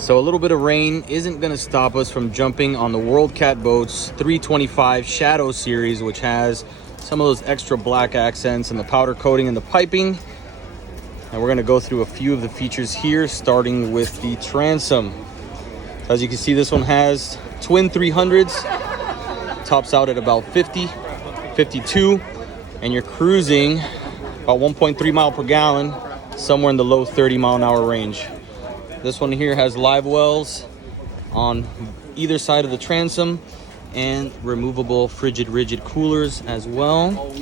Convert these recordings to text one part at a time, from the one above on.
So a little bit of rain isn't going to stop us from jumping on the Worldcat Boat's 325 Shadow series, which has some of those extra black accents and the powder coating and the piping. And we're going to go through a few of the features here, starting with the transom. As you can see, this one has twin 300s, tops out at about 50, 52, and you're cruising about 1.3 mile per gallon, somewhere in the low 30 mile an hour range. This one here has Livewells on either side of the transom and removable frigid rigid coolers as well.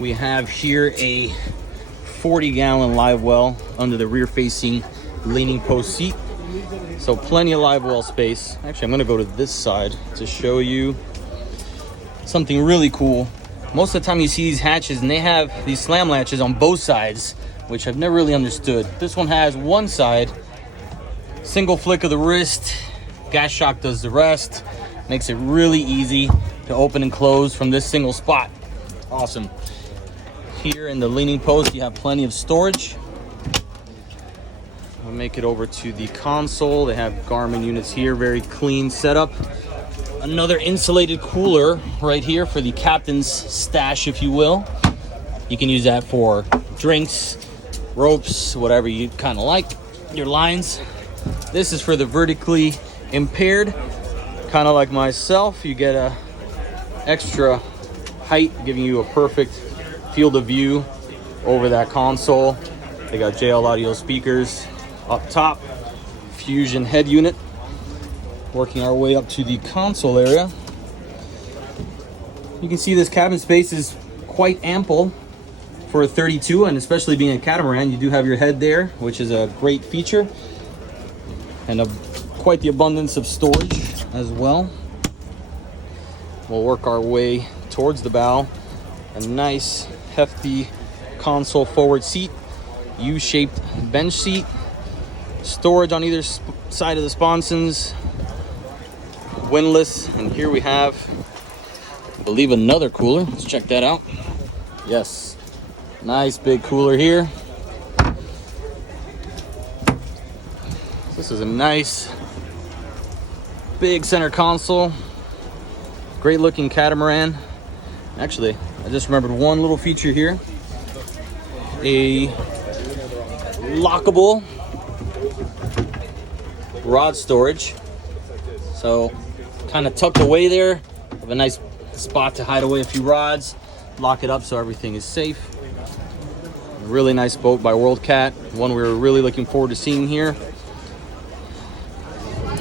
We have here a 40-gallon live well under the rear facing leaning post seat, so plenty of live well space. Actually, I'm going to go to this side to show you something really cool. Most of the time you see these hatches and they have these slam latches on both sides, which I've never really understood. This one has one side, single flick of the wrist, gas shock does the rest, makes it really easy to open and close from this single spot. Awesome. Here in the leaning post, you have plenty of storage. We'll make it over to the console. They have Garmin units here, very clean setup. Another insulated cooler right here for the captain's stash, if you will. You can use that for drinks, ropes, whatever you kind of like, your lines. This is for the vertically impaired, kind of like myself. You get a extra height, giving you a perfect field of view over that console. They got JL audio speakers up top, Fusion head unit. Working our way up to the console area, you can see this cabin space is quite ample for a 32, and especially being a catamaran, you do have your head there, which is a great feature, and quite the abundance of storage as well. We'll work our way towards the bow. A nice hefty console forward seat, U-shaped bench seat, storage on either side of the sponsons, windlass, and here we have, I believe, another cooler. Let's check that out. Yes, nice big cooler here. This is a nice big center console, great looking catamaran. Actually, I just remembered one little feature here, a lockable rod storage. So kind of tucked away there, have a nice spot to hide away a few rods, lock it up so everything is safe. A really nice boat by Worldcat, one we were really looking forward to seeing here.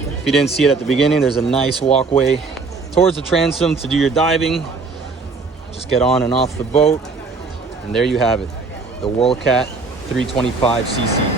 If you didn't see it at the beginning, there's a nice walkway towards the transom to do your diving. Just get on and off the boat, and there you have it, the Worldcat 325cc.